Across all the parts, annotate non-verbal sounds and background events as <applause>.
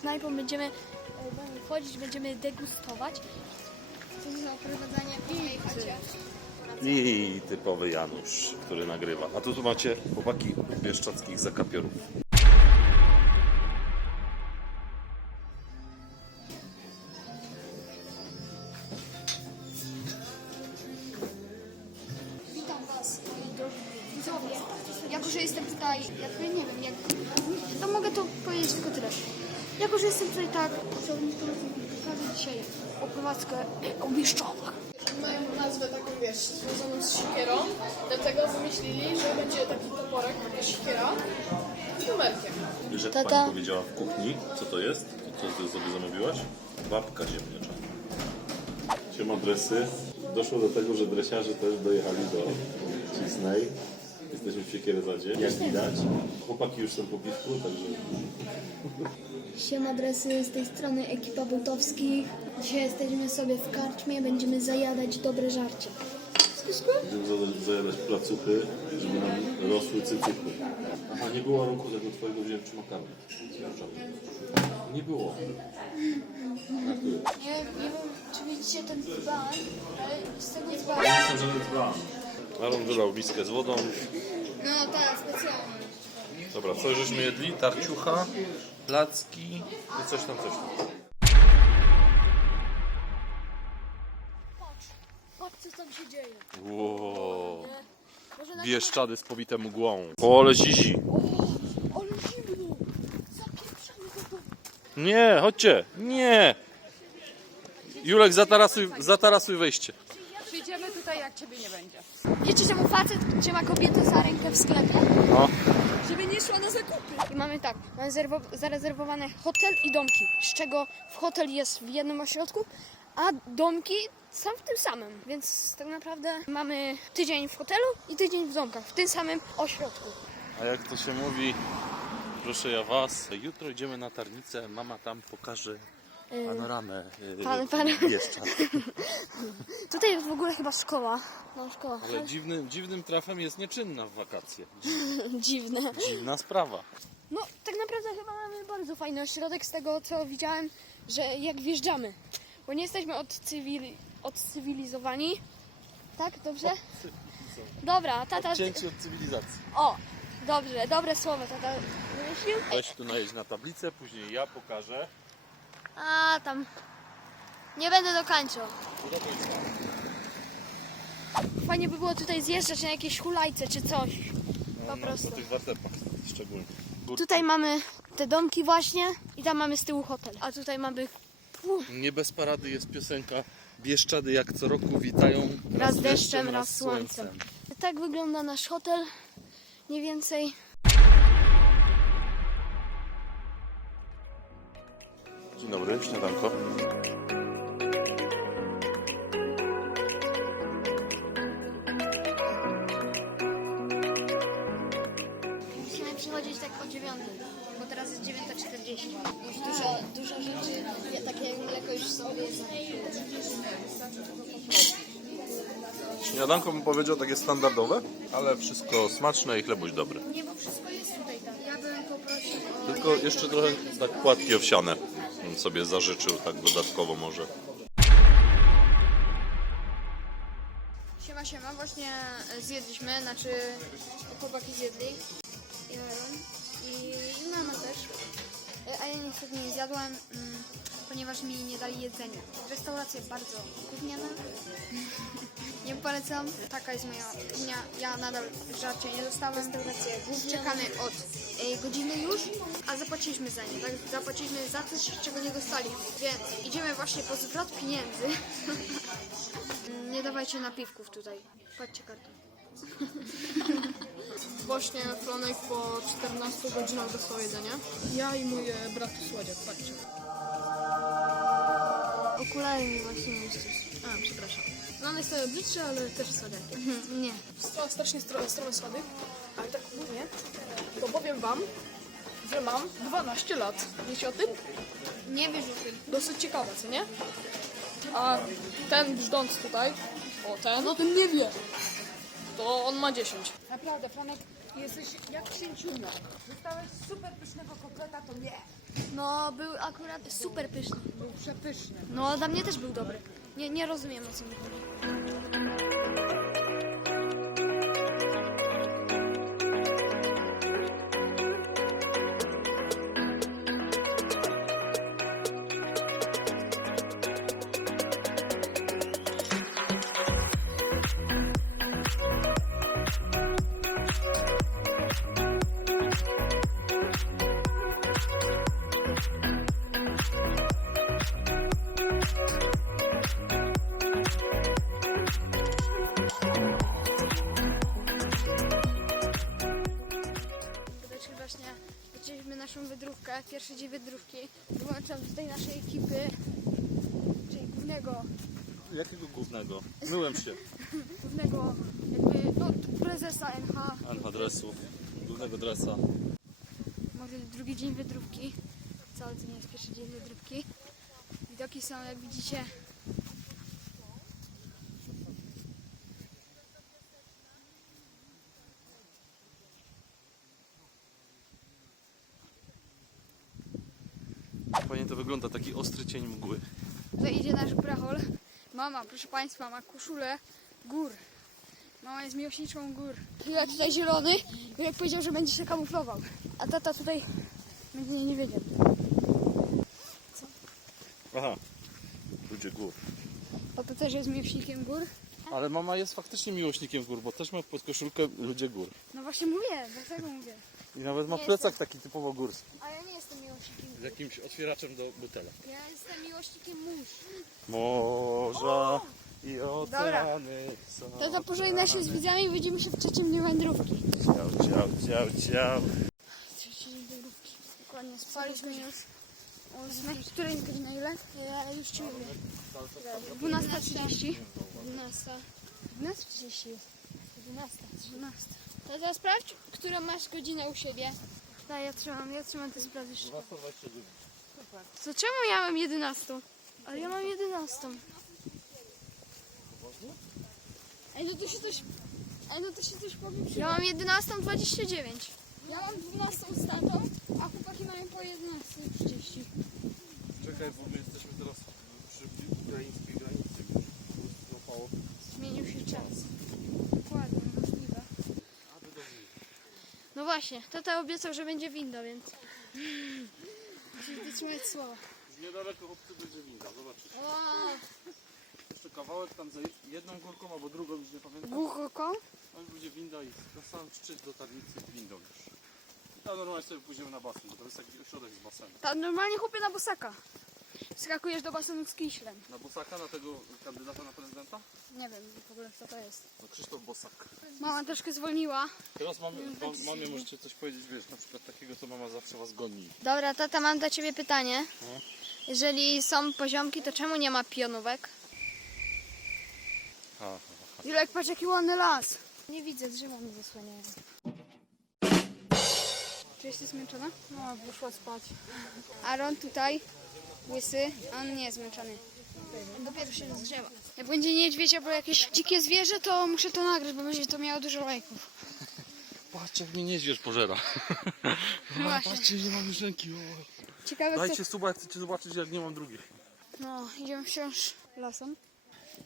Knajpą, będziemy e, będziemy wchodzić, będziemy degustować. To jest oprowadzanie po mojej chacie. I typowy Janusz, który nagrywa. A tu tu macie chłopaki bieszczadzkich zakapiorów. Witam Was, moi drodzy widzowie. Jako, że jestem tutaj, jakby nie wiem, jak... To mogę to powiedzieć tylko tyle. Jako, że jestem tutaj tak, chciałbym pokazać dzisiaj oprowadzkę <clears throat> o Bieszczadach. Mają nazwę taką, wiesz, związaną z siekierą, dlatego wymyślili, że będzie taki toporek, taka siekiera z numerkiem. Jak Tata. pani powiedziała w kuchni, co to jest? To co ty sobie zamówiłaś? Babka ziemniacza. Siema dresy. Doszło do tego, że dresiarze też dojechali do Cisnej. Jesteśmy w Siekierezadzie, jak widać. Chłopaki już są po piwku, także Siema adresy z tej strony ekipa Bułtowskich. Dzisiaj jesteśmy sobie w karczmie, będziemy zajadać dobre żarcie. będziemy za- zajadać placuchy, żeby nam rosły cycykły. Aha, nie było warunku tego twojego wziąłem czy. Nie było. Nie, nie wiem, czy widzicie ten dzban, ale z tego dzbanu... Myślę, że jest bram. Aaron wylał miskę z wodą. No tak, specjalnie. Dobra, co żeśmy jedli? Tarciucha, placki i coś tam, coś tam. Patrz, patrz co tam się dzieje. Wow. Może na... Bieszczady z powite mgłą. O, ale zizi. Ale zimno! Zapieprzamy go do... Nie, chodźcie. Nie. Julek, zatarasuj, zatarasuj wejście. Przyjdziemy tutaj, jak ciebie nie będzie. Wiecie czemu facet trzyma kobietę za rękę w sklepie? No. Żeby nie szła na zakupy. I mamy tak, mamy zerwo- zarezerwowane hotel i domki, z czego w hotel jest w jednym ośrodku, a domki są w tym samym. Więc tak naprawdę mamy tydzień w hotelu i tydzień w domkach, w tym samym ośrodku. A jak to się mówi, proszę ja was, jutro idziemy na Tarnicę, mama tam pokaże panoramę yy, pan- pan- Bieszczad. <laughs> Tutaj jest w ogóle chyba szkoła. No szkoła. Ale dziwnym, dziwnym trafem jest nieczynna w wakacje. <laughs> Dziwne. Dziwna sprawa. No tak naprawdę chyba mamy bardzo fajny ośrodek z tego co widziałem, że jak wjeżdżamy, bo nie jesteśmy odcywili- odcywilizowani. Tak, dobrze? Dobra, tata... Odcięci od cywilizacji. O, dobrze, dobre słowo tata wymyślił. Weź tu najeźdź na tablicę, później ja pokażę. A, tam... Nie będę dokończył. Fajnie by było tutaj zjeżdżać na jakieś hulajce czy coś. Po prostu. Na tych wartepach szczególnie. Tutaj mamy te domki właśnie i tam mamy z tyłu hotel. A tutaj mamy Nie bez parady jest piosenka Bieszczady jak co roku witają raz deszczem, raz słońcem. Tak wygląda nasz hotel. Mniej więcej. Dzień dobry, śniadanko. Musimy przychodzić tak o 9, bo teraz jest 9.40. Dużo, dużo rzeczy, ja, takie jak mleko już sobie Śniadanko bym powiedział takie standardowe, ale wszystko smaczne i chlebuś dobry. Nie, bo wszystko jest tutaj tak. Ja bym poprosił o... Tylko jeszcze trochę tak płatki owsiane bym sobie zażyczył tak dodatkowo może. Siema, siema, właśnie zjedliśmy, znaczy chłopaki zjedli. I. I mama też. E, A ja niestety nie zjadłem, mm, ponieważ mi nie dali jedzenia. Restauracja bardzo gówniana. <laughs> nie polecam. Taka jest moja opinia. Ja nadal żarcie nie dostałem. Restauracja Czekamy od e, godziny już, a zapłaciliśmy za nie. Tak? Zapłaciliśmy za coś, czego nie dostali. Więc idziemy właśnie po zwrot pieniędzy. <laughs> Nie dawajcie napiwków tutaj. Patrzcie kartę. <laughs> Właśnie Fronek po 14 godzinach dostał jedzenie. Ja i mój brat Słodziak, patrzcie. Okulary mi właśnie niszczysz. A, przepraszam. No one jest trochę brzydsze, ale też słodziakie. Mhm, Nie. Sto, strasznie stro, strony słodych, ale tak ogólnie, to powiem wam, że mam 12 lat. Wiecie o tym? Nie wiesz o tym. Dosyć ciekawe, co nie? A ten brzdąc tutaj, o ten o tym nie wie, to on ma 10. Naprawdę, Franek, jesteś jak księciunio. Dostałeś super pysznego kotleta, to nie. No, był akurat super pyszny. Był przepyszny. No, dla mnie też był dobry. Nie, nie rozumiem o co mi chodzi. Wydrówkę, pierwsze dzień wydrówki. Dołączam do tej naszej ekipy, czyli głównego, Jakiego głównego? Myłem się. <laughs> głównego jakby, no, prezesa NH. Anha dresów, głównego dresa. Może drugi dzień wydrówki. Cały nie jest pierwszy dzień wydrówki. Widoki są, jak widzicie, Fajnie to wygląda, taki ostry cień mgły. Tutaj idzie nasz brachol. Mama, proszę Państwa, ma koszulę gór. Mama jest miłośniczką gór. Jak tutaj zielony, jak powiedział, że będzie się kamuflował. A tata tutaj będzie nie wiedział. Aha, ludzie gór. Tata też jest miłośnikiem gór. Ale mama jest faktycznie miłośnikiem gór, bo też ma pod koszulkę ludzie gór. No właśnie mówię, dlatego mówię. I nawet ma Nie plecak taki typowo górski. A ja nie jestem miłośnikiem Z jakimś otwieraczem do butelek. Ja jestem miłośnikiem mórz. Morza i oceany są. Tata pożegna się z widzami i widzimy się w trzecim dniu wędrówki. Ciao, ciao, ciao, ciao. Trzeci dzień wędrówki. Dokładnie, spaliśmy już. Z której godziny ile? Ja już ci mówię. 12.30. 12. 12.30 jest. 12. 12. To teraz sprawdź, którą masz godzinę u siebie. Tak, ja trzymam, ja trzymam te sprawy szybko. To czemu ja mam 11? Ale ja mam 11. Ej, no to się coś... Ej, no to się coś powie Ja mam 11.29. Ja mam 12 statą, a chłopaki mają po 11.30. Czekaj, bo my jesteśmy teraz przy ukraińskiej granicy. Zmienił się czas. Dokładnie, możliwe. No właśnie, tata obiecał, że będzie winda, więc... Musimy dotrzymać słowa. Niedaleko chłopcy będzie winda, zobaczysz. Jeszcze kawałek tam za jedną górką albo drugą, już nie pamiętam. Głuchoko? Tam będzie winda i na sam szczyt do tarnicy windą już. Tam normalnie sobie pójdziemy na basen, bo to jest taki ośrodek z basenem. Tam normalnie chłopie na bosaka. Skakujesz do basenu z kiślem. Na Bosaka, na tego kandydata na prezydenta? Nie wiem w ogóle kto to jest. No Krzysztof Bosak. Mama troszkę zwolniła. Teraz mamy, mam, mamie możecie coś powiedzieć, wiesz, na przykład takiego, co mama zawsze was goni. Dobra, tata, mam dla ciebie pytanie. Jeżeli są poziomki, to czemu nie ma pionówek? Ha, ha, ha. Julek, patrz jaki ładny las. Nie widzę, drzewa mi zasłaniają. Czy jesteś zmęczona? No, poszła spać. Aaron tutaj, łysy, a on nie jest zmęczony. On dopiero się rozgrzewa. Jak będzie niedźwiedź albo jakieś dzikie zwierzę, to muszę to nagrać, bo będzie to miało dużo lajków. Patrzcie, jak mnie niedźwiedź pożera. No właśnie. Patrzcie, nie mam już ręki. Ciekawe co... Dajcie suba, jak chcecie zobaczyć, jak nie mam drugiej. No, idziemy wciąż lasem.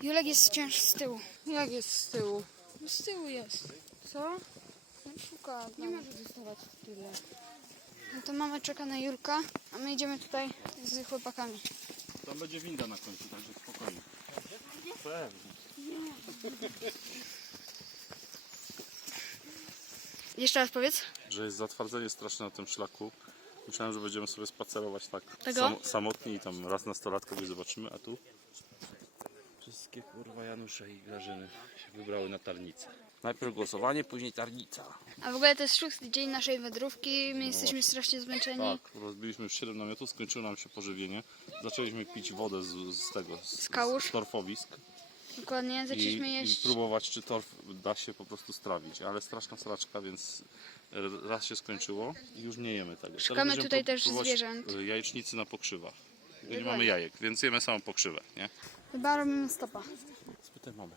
Julek jest wciąż z tyłu. Jak jest z tyłu? No z tyłu jest. Co? No, szuka. Nie może dostawać tyle. No to mama czeka na Julka, a my idziemy tutaj z chłopakami. Tam będzie winda na końcu, także spokojnie. Pewnie. <laughs> Jeszcze raz powiedz. Że jest zatwardzenie straszne na tym szlaku. Myślałem, że będziemy sobie spacerować tak Tego? sam, samotni i tam raz na 100 lat kogoś zobaczymy, a tu? Wszystkie kurwa Janusze i Grażyny się wybrały na tarnicę. Najpierw głosowanie, później tarnica. A w ogóle to jest szósty dzień naszej wędrówki. My jesteśmy strasznie zmęczeni. Tak, rozbiliśmy już 7 namiotów, skończyło nam się pożywienie. Zaczęliśmy pić wodę z, z tego, z, Z kałuż. z torfowisk. Dokładnie, I, zaczęliśmy I jeść. próbować, czy torf da się po prostu strawić. Ale straszna sraczka, więc raz się skończyło i już nie jemy tego. Teraz Szukamy będziemy tutaj też próbować, zwierząt. y, Jajecznicy na pokrzywach. Nie mamy jajek, więc jemy samą pokrzywę, nie? Chyba robimy stopa. Spytaj mamy.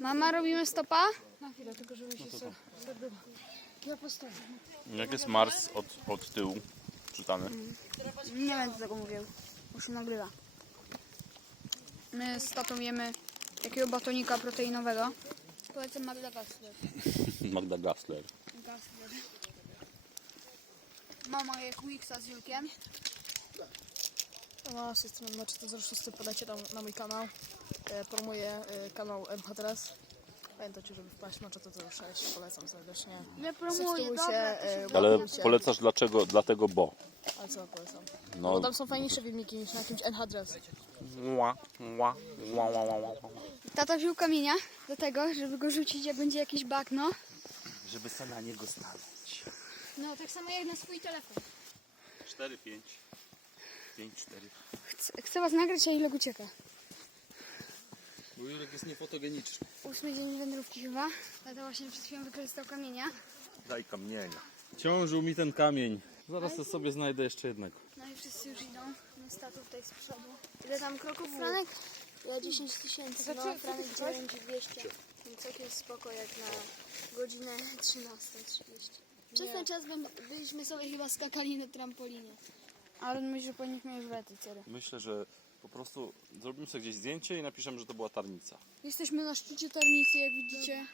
Mama, robimy stopa? Na chwilę, tylko żeby się serducho. Ja postawię. Jak jest Mars od, od tyłu czytany? Nie będę tego mówił. Już się nagrywa. My z tatą jemy takiego batonika proteinowego. Polecam Magda Gassler. <laughs> Magda Gassler. Gassler. Mama je Quicksa z Julkiem. No, z tej strony to 06 podajcie tam na mój kanał. E, promuję e, kanał MHTRS. Pamiętajcie, żeby wpaść na to 06. Polecam serdecznie. Nie Subskrybujcie, promuję, dobra. e, Ale łapkujcie. polecasz dlaczego? Dlatego, bo. Ale co polecam? No, Bo tam są fajniejsze filmiki niż na jakimś NHDRS. Ła, ła, ła, ła, ła, ła. Tata wziął kamienia do tego, żeby go rzucić, jak będzie jakieś bagno. Żeby sobie na niego stanąć. No, tak samo jak na swój telefon. 4, 5. 5, 4. Chcę, chcę was nagrać, a ile ucieka. Bo Jurek jest niefotogeniczny. Ósmy dzień wędrówki chyba. Tata właśnie przed chwilą wykorzystał kamienia. Daj kamienia. Ciążył mi ten kamień. Zaraz to sobie znajdę jeszcze jednego. No i wszyscy już idą. My z tatą tutaj z przodu. Ile tam kroków, Franek? Ja 10 tysięcy, no Franek 9200. Więc całkiem spoko jak na godzinę 13.30. Przez ten czas byliśmy sobie chyba skakali na trampolinie. Ale myślę, że powinniśmy już lecieć, serio. Myślę, że po prostu zrobimy sobie gdzieś zdjęcie i napiszemy, że to była tarnica. Jesteśmy na szczycie Tarnicy, jak widzicie.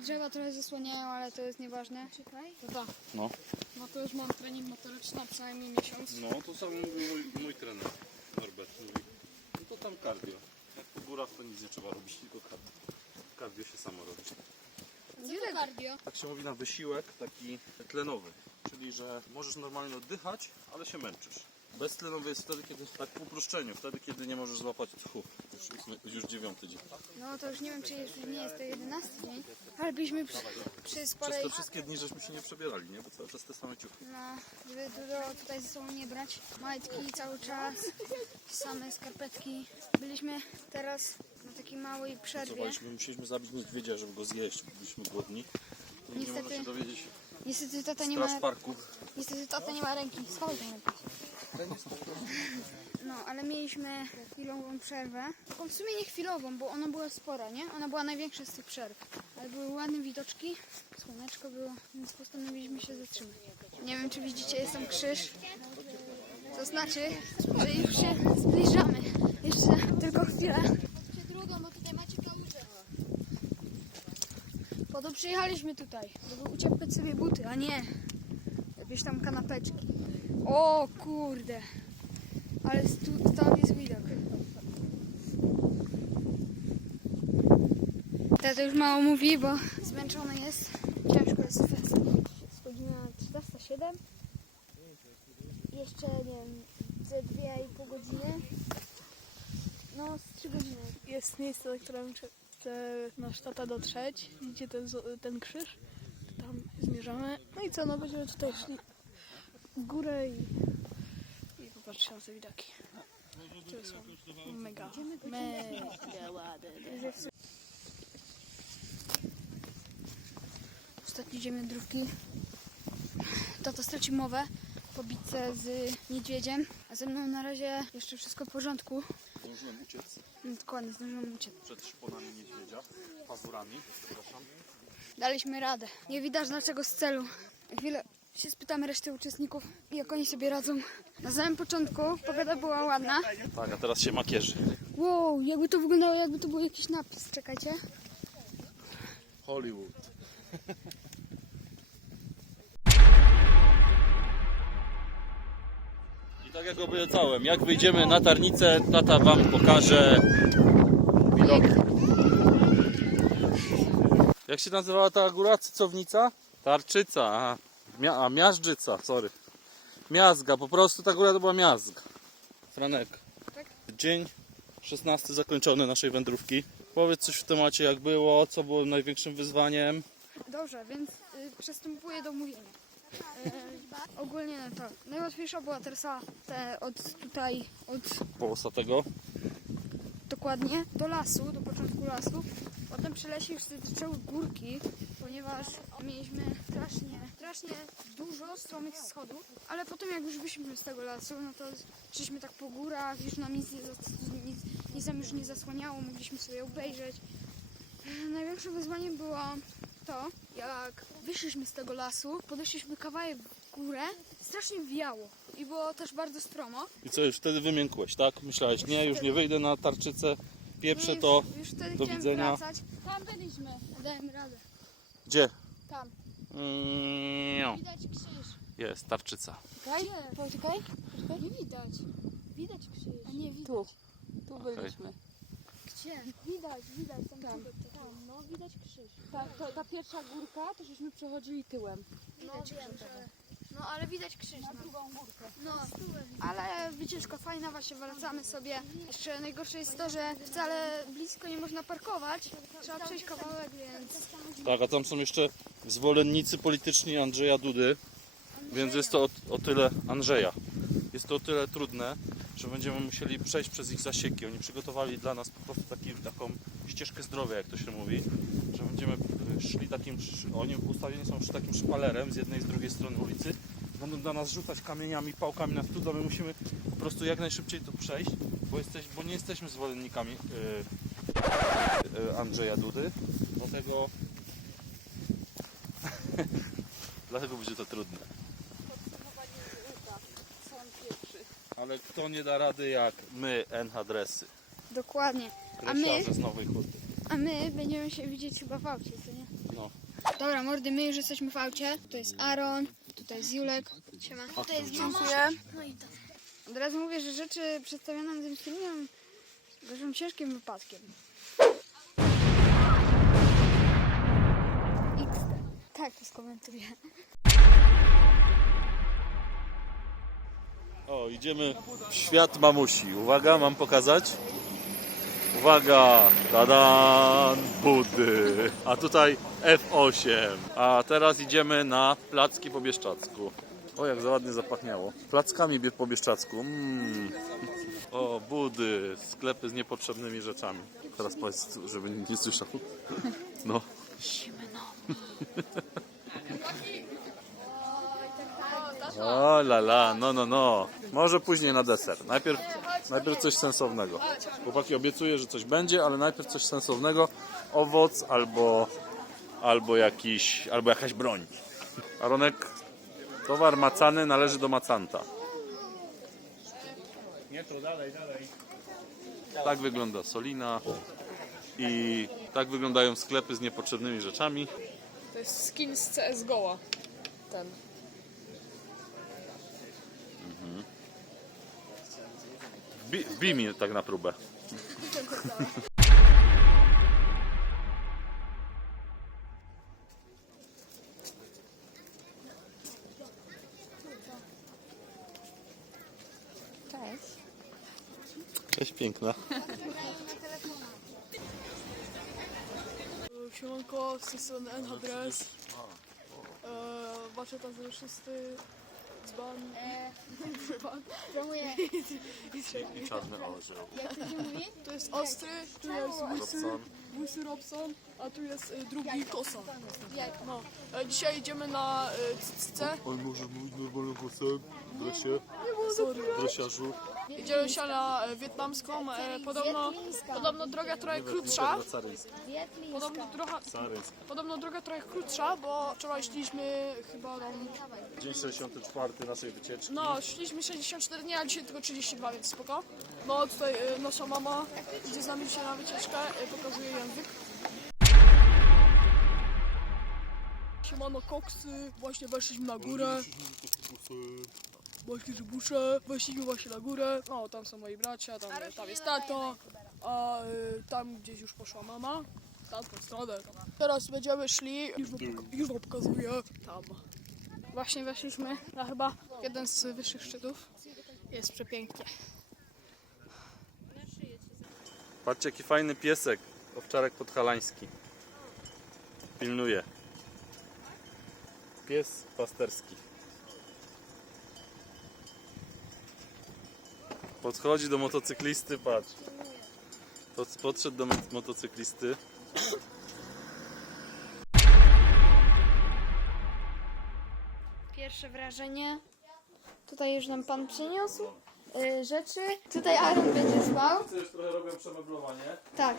Drzewa trochę zasłaniają, ale to jest nieważne. Czekaj. Dobra, No. no to już mam trening motoryczny na przynajmniej miesiąc. No, to samo mówił mój, mój trener, Norbert. Mówi, no to tam cardio. Jak po górach to nic nie trzeba robić, tylko cardio. Cardio się samo robi. Gdzie to cardio? Tak się mówi na wysiłek taki tlenowy. Czyli, że możesz normalnie oddychać, ale się męczysz. Beztlenowy jest wtedy, kiedy, tak po uproszczeniu, wtedy, kiedy nie możesz złapać tchu. Już, ósmy- już dziewiąty dzień. No to już nie wiem, czy już nie jest to 11 dzień. Ale byliśmy przy, przy Przez sporej... te wszystkie dni żeśmy się nie przebierali, nie? Bo cały czas te same ciuchy. No, żeby dużo tutaj ze sobą nie brać. Majtki cały czas, same skarpetki. Byliśmy teraz na takiej małej przerwie. Musieliśmy zabić niedźwiedzia, żeby go zjeść, bo byliśmy głodni. To nie Niestety- można się dowiedzieć. Niestety tata nie Straż ma, parku. niestety tata nie ma ręki. Schowaj. No, ale mieliśmy chwilową przerwę. Taką w sumie nie chwilową, bo ona była spora, nie? Ona była największa z tych przerw. Ale były ładne widoczki, słoneczko było, więc postanowiliśmy się zatrzymać. Nie wiem, czy widzicie, jest tam krzyż. To znaczy, że już się zbliżamy. Jeszcze tylko chwilę. drugą, bo tutaj macie kałużę. Po to przyjechaliśmy tutaj, żeby uciepać sobie buty, a nie jakieś tam kanapeczki. O kurde, ale stu, stąd jest widok. Tata już mało mówi, bo zmęczony jest. Ciężko jest. Jest godzina 13.07. Jeszcze, nie wiem, ze 2,5 godziny. No, z 3 godziny. Jest miejsce, którym chce nasz tata dotrzeć. Widzicie ten, ten krzyż? Tam zmierzamy. No i co, no będziemy tutaj szli w górę i, i popatrzcie na te widoki. Mega, mega ładne. Ostatni dzień wędrówki. Tata stracił mowę po bitce z niedźwiedziem, a ze mną na razie jeszcze wszystko w porządku. Zdążyłem uciec dokładnie, zdążyłem uciec. przed szponami niedźwiedzia, pazurami, przepraszam. Daliśmy radę. Nie widać naszego z celu. Chwilę się spytamy reszty uczestników, jak oni sobie radzą. Na samym początku pogoda była ładna. Tak, a teraz się makierzy. Wow, jakby to wyglądało, jakby to był jakiś napis. Czekajcie. Hollywood. Jak obiecałem, jak wyjdziemy na tarnicę, tata wam pokaże widok. Jak się nazywała ta góra? Cycownica? Tarczyca, a, mia, a miażdżyca, sorry. Miazga, po prostu ta góra to była miazga. Franek, dzień 16 zakończony naszej wędrówki. Powiedz coś w temacie jak było, co było największym wyzwaniem. Dobrze, więc y, przystępuję do mówienia. Y, ogólnie to najłatwiejsza była trasa te od tutaj, od Połosatego. dokładnie do lasu, do początku lasu. Potem przy lesie już zaczęły górki, ponieważ mieliśmy strasznie, strasznie dużo stromych schodów. Ale potem jak już wyszliśmy z tego lasu, no to szliśmy tak po górach, już nam nic, nie, zas- nic, nic nam już nie zasłaniało, mogliśmy sobie obejrzeć. Największym wyzwaniem było to, jak wyszliśmy z tego lasu, podeszliśmy kawałek w górę, strasznie wiało i było też bardzo stromo. I co, już wtedy wymiękłeś, tak? Myślałeś, nie, już nie wyjdę na tarczycę, pieprzę No to. już, już wtedy do chciałem widzenia. wracać. Tam byliśmy, dajemy radę. Gdzie? Tam. Mm, Widać krzyż. Jest, tarczyca. Czekaj, poczekaj. Poczekaj. Nie widać. Widać krzyż. A nie widać. Tu. Tu byliśmy. Gdzie? Widać, widać. Tam, tam. tam no widać krzyż. Ta, to, ta pierwsza górka, to żeśmy przechodzili tyłem. No wiem, że... No ale widać krzyż. Na drugą górkę. No, ale wycieczka fajna, właśnie wracamy sobie. Jeszcze najgorsze jest to, że wcale blisko nie można parkować. Trzeba przejść kawałek, więc... Tak, a tam są jeszcze zwolennicy polityczni Andrzeja Dudy, więc jest to o, o tyle Andrzeja. Jest to o tyle trudne, że będziemy musieli przejść przez ich zasieki. Oni przygotowali dla nas po prostu taki, taką ścieżkę zdrowia, jak to się mówi, że będziemy y, szli takim, oni ustawieni są przy takim szpalerem z jednej i z drugiej strony ulicy. Będą do nas rzucać kamieniami, pałkami na stół, a my musimy po prostu jak najszybciej to przejść, bo, jesteś, bo nie jesteśmy zwolennikami y, y, Andrzeja Dudy. Dlatego <laughs> Dlatego będzie to trudne. Ale kto nie da rady jak my, NH Dresy. Dokładnie. A my, z Nowej a my będziemy się widzieć chyba w aucie, co nie? No. Dobra, mordy, my już jesteśmy w aucie. To jest Aaron, tutaj jest Julek. Siema. Tutaj jest mama. No i to. Od razu mówię, że rzeczy przedstawione na tym filmie grożą ciężkim wypadkiem. XD. Tak to skomentuję. O, idziemy w świat mamusi. Uwaga, mam pokazać. Uwaga, tadan, budy. A tutaj F8. A teraz idziemy na placki po Bieszczacku. O, jak za ładnie zapachniało. Plackami po Bieszczacku. Mm. O, budy, sklepy z niepotrzebnymi rzeczami. Teraz powiedz, żeby nikt nie słyszał. No. <laughs> O la la, no no no. Może później na deser. Najpierw, najpierw coś sensownego. Chłopaki obiecuję, że coś będzie, ale najpierw coś sensownego. Owoc albo, albo, jakiś, albo jakaś broń. Aronek, towar macany należy do macanta. Nie, to dalej, dalej. Tak wygląda Solina i tak wyglądają sklepy z niepotrzebnymi rzeczami. To jest skin z CSGO. Ten. Bi- Bij mi tak na próbę. Cześć. Cześć piękna. Siemanko, z tej strony NHDRS. Baczę tam, że wszyscy dzban <laughs> dzban Promuję. i czarny orzeł. Jak to się mówi? To jest ostry, tu jest łysy, łysy Robson, a tu jest y, drugi kosa. No. Dzisiaj idziemy na y, CCC. On może mówić normalnym głosem? Dresie? Sorry. Dresiarzu? Idziemy się na e, wietnamską. E, podobno, podobno droga trochę krótsza. Podobno droga, podobno droga trochę krótsza, bo wczoraj szliśmy chyba tam Dzień 64 naszej wycieczki. No, szliśmy 64 dni, a dzisiaj tylko 32, więc spoko. No, tutaj y, nasza mama idzie z nami dzisiaj na wycieczkę, y, pokazuje język. Siemano koksy, właśnie weszliśmy na górę. Właśnie żybusze, weszliśmy właśnie na górę. No, tam są moi bracia, tam, tam jest tato, a y, tam gdzieś już poszła mama. W stronę. Teraz będziemy szli, już już wam pokazuję, tam. Właśnie weszliśmy na chyba jeden z wyższych szczytów. Jest przepięknie. Patrzcie jaki fajny piesek. Owczarek podhalański. Pilnuje. Pies pasterski. Podchodzi do motocyklisty, patrz. Pod, podszedł do mot- motocyklisty. Pierwsze wrażenie. Tutaj już nam pan przyniósł y, rzeczy. Tutaj Aaron będzie spał. Już trochę robią przemeblowanie. Tak.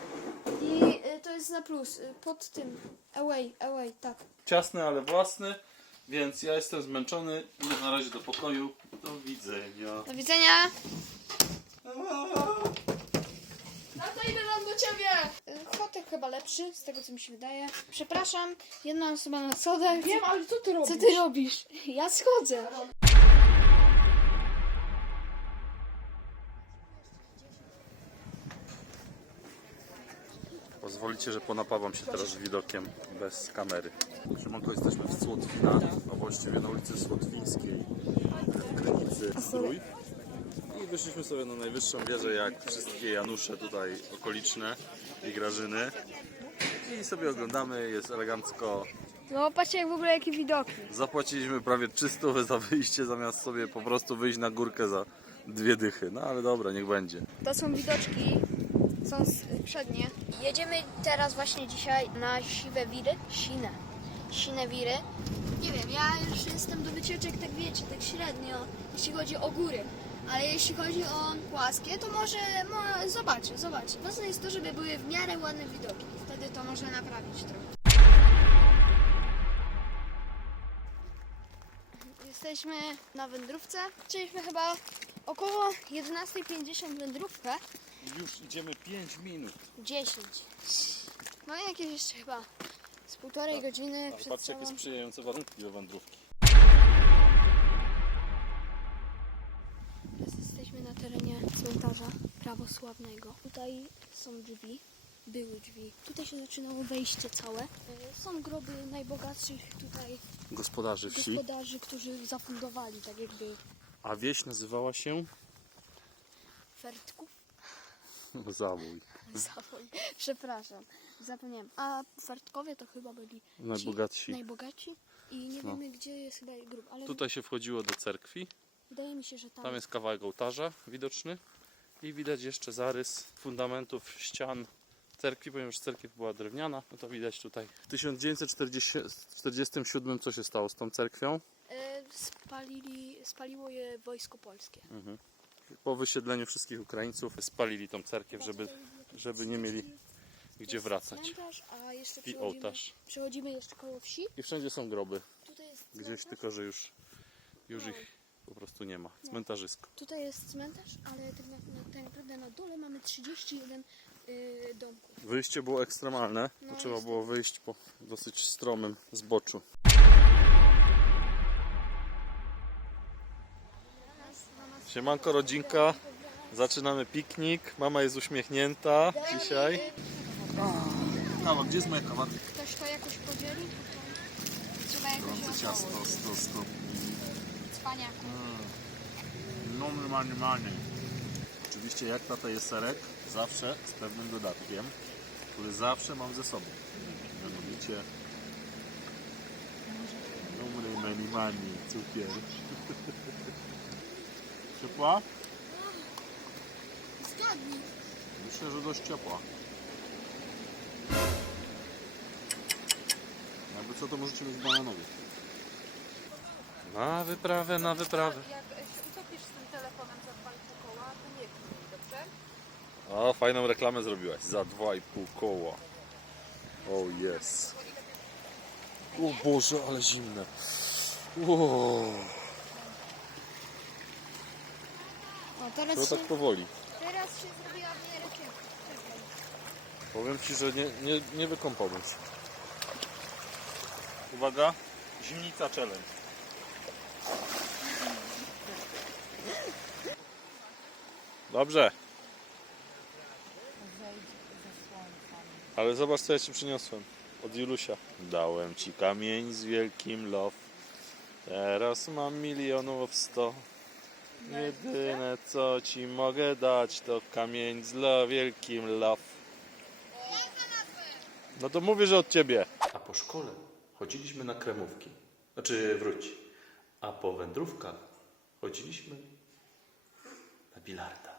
I y, to jest na plus. Y, pod tym. Away, away, tak. Ciasny, ale własny. Więc ja jestem zmęczony. Idę na razie do pokoju. Do widzenia. Do widzenia. Tam do ciebie. Hotek chyba lepszy, z tego co mi się wydaje. Przepraszam, jedna osoba na schodach. Wiem, ale co ty robisz? Co ty robisz? Ja schodzę. Pozwolicie, że ponapawam się teraz widokiem bez kamery. Siemanko, jesteśmy w Słotwina, a właściwie na ulicy Słotwińskiej w Krynicy Zdrój. Wyszliśmy sobie na najwyższą wieżę, jak wszystkie Janusze tutaj okoliczne i Grażyny. I sobie oglądamy, jest elegancko. No patrzcie jak w ogóle jakie widoki. Zapłaciliśmy prawie 300 <laughs> za wyjście, zamiast sobie po prostu wyjść na górkę za dwie dychy. No ale dobra, niech będzie. To są widoczki, są z- przednie. Jedziemy teraz właśnie dzisiaj na siwe wiry. Sine. Sine wiry. Nie wiem, ja już jestem do wycieczek, tak wiecie, tak średnio, jeśli chodzi o góry. Ale jeśli chodzi o płaskie, to może, mo, zobaczę, zobaczę. Ważne jest to, żeby były w miarę ładne widoki. Wtedy to można naprawić trochę. Jesteśmy na wędrówce. Chcieliśmy chyba około 11.50 wędrówkę. Już idziemy 5 minut. 10. No i jakieś jeszcze chyba z półtorej godziny Ale przed patrzcie, jakie sobą. sprzyjające warunki do wędrówki. Cmentarza prawosławnego. Tutaj są drzwi, były drzwi. Tutaj się zaczynało wejście całe. E, Są groby najbogatszych tutaj Gospodarzy wsi. gospodarzy, którzy zafundowali tak jakby A wieś nazywała się Fertku. Zawój. Zawój. Przepraszam, zapomniałem. A Fertkowie to chyba byli ci Najbogatsi. najbogatsi. I nie No. wiemy gdzie jest chyba grób, ale Tutaj się wchodziło do cerkwi. wydaje mi się, że tam, Tam jest kawałek ołtarza widoczny. I widać jeszcze zarys fundamentów ścian cerkwi, ponieważ cerkiew była drewniana. No to widać tutaj. W 1947 co się stało z tą cerkwią? E, spalili, spaliło je wojsko polskie. Po wysiedleniu wszystkich Ukraińców spalili tą cerkiew, żeby, żeby nie mieli gdzie wracać. A jeszcze I ołtarz. przechodzimy jeszcze koło wsi. I wszędzie są groby. Gdzieś tylko, że już, już ich po prostu nie ma. Cmentarzysko. Tutaj jest cmentarz, ale tak, na, na, tak naprawdę na dole mamy 31 y, domków. Wyjście było ekstremalne, No, trzeba jest było wyjść po dosyć stromym zboczu. Siemanko rodzinka, zaczynamy piknik, mama jest uśmiechnięta dzisiaj. Kawa, gdzie jest moja kawa? Ktoś to jakoś podzieli? Trzeba jakoś ciasto, sto, sto. Cwaniaku. No normalnie, normalnie. Oczywiście jak tata jest serek, zawsze z pewnym dodatkiem, który zawsze mam ze sobą. Mianowicie numery mani mani, cukier. <laughs> Ciepła? Zgadnij. Myślę, że dość ciepła. Jakby co to możecie mieć bananowy. Na wyprawę, na wyprawę. Jak się utopisz z tym telefonem za dwa i pół koła, to nie kliknij, dobrze? O, fajną reklamę zrobiłaś. Za 2,5 koła. O, jest. O Boże, ale zimne. O, O, teraz, to się, tak powoli. teraz się zrobiła w ciepło. Powiem Ci, że nie, nie, nie wykąpałbym się. Uwaga, zimnica challenge. Dobrze. Ale zobacz co ja Ci przyniosłem od Julusia. Dałem Ci kamień z wielkim love. Teraz mam milionów sto. Jedyne co Ci mogę dać to kamień z lo wielkim love. No to mówię, że od ciebie. A po szkole chodziliśmy na kremówki. Znaczy wróci. A po wędrówkach chodziliśmy na bilarda.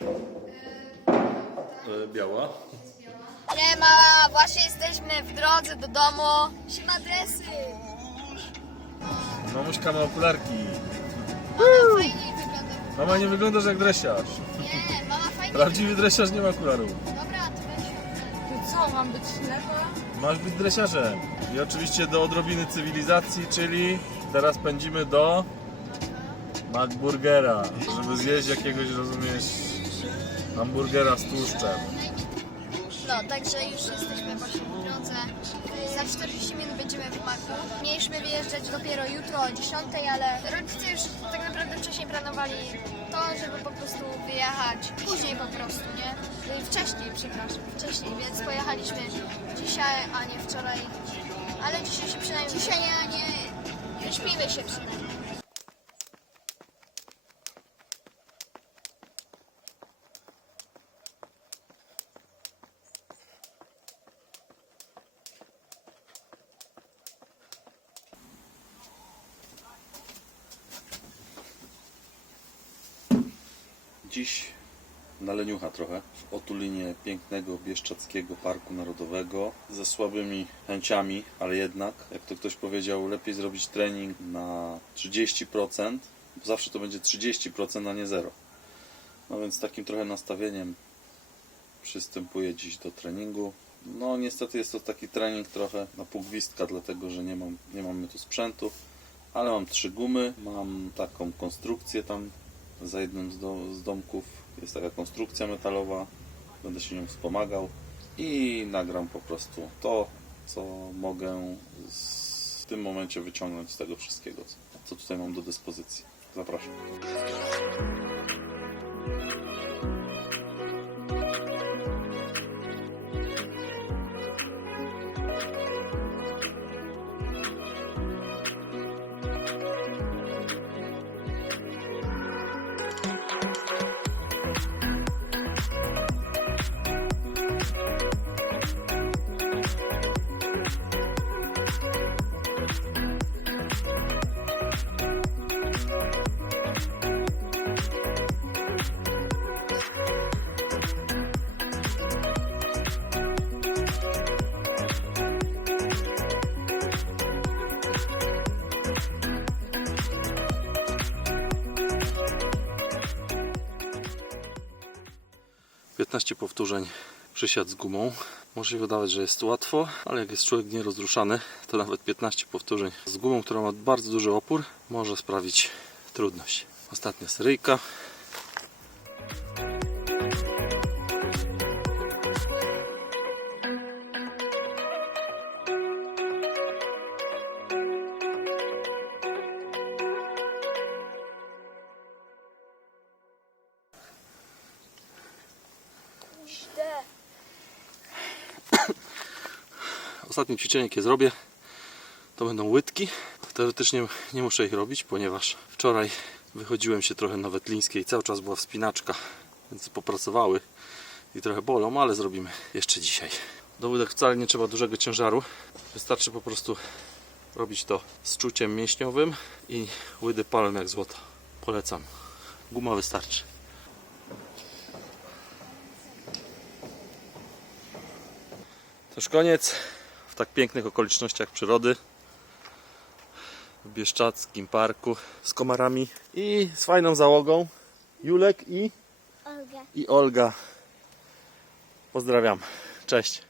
E, Biała. Nie ma, właśnie jesteśmy w drodze do domu. Siema adresy. Mamuśka ma okularki. Mama fajnie wygląda. Mama nie wyglądasz jak dresiarz. Nie, mama fajnie. Prawdziwy dresiarz nie ma okularów. Dobra, to weź. To co, mam być ślepa? Masz być dresiarzem. I oczywiście do odrobiny cywilizacji, czyli teraz pędzimy do McBurgera, żeby zjeść jakiegoś, rozumiesz, hamburgera z tłuszczem. No, także już jesteśmy właśnie. Za 40 minut będziemy w Maku. Mieliśmy wyjeżdżać dopiero jutro o 10, ale rodzice już tak naprawdę wcześniej planowali to, żeby po prostu wyjechać później po prostu, nie? Y, Wcześniej, przepraszam, wcześniej, więc pojechaliśmy dzisiaj, a nie wczoraj. Ale dzisiaj się przynajmniej... Dzisiaj nie, nie... Wyśpimy się przynajmniej. Dziś leniucha trochę w otulinie pięknego Bieszczackiego Parku Narodowego ze słabymi chęciami, ale jednak, jak to ktoś powiedział, lepiej zrobić trening na 30%, bo zawsze to będzie 30%, a nie 0. No więc takim trochę nastawieniem przystępuję dziś do treningu. No niestety jest to taki trening trochę na pół gwizdka, dlatego że nie, mam, nie mamy tu sprzętu, ale mam trzy gumy, mam taką konstrukcję tam za jednym z, do, z domków jest taka konstrukcja metalowa. Będę się nią wspomagał i nagram po prostu to, co mogę w tym momencie wyciągnąć z tego wszystkiego, co tutaj mam do dyspozycji. Zapraszam. Piętnaście powtórzeń przysiad z gumą. Może się wydawać, że jest łatwo, ale jak jest człowiek nierozruszany, to nawet 15 powtórzeń z gumą, która ma bardzo duży opór, może sprawić trudność. Ostatnia seryjka. Ostatnie ćwiczenie, jakie zrobię, to będą łydki. Teoretycznie nie muszę ich robić, ponieważ wczoraj wychodziłem się trochę na Wetlińskiej, cały czas była wspinaczka, więc popracowały i trochę bolą, ale zrobimy jeszcze dzisiaj. Do łydek wcale nie trzeba dużego ciężaru, wystarczy po prostu robić to z czuciem mięśniowym i łydy palą jak złoto. Polecam. Guma wystarczy. To już koniec tak pięknych okolicznościach przyrody w Bieszczackim Parku z komarami i z fajną załogą Julek i Olga. i Olga. Pozdrawiam. Cześć.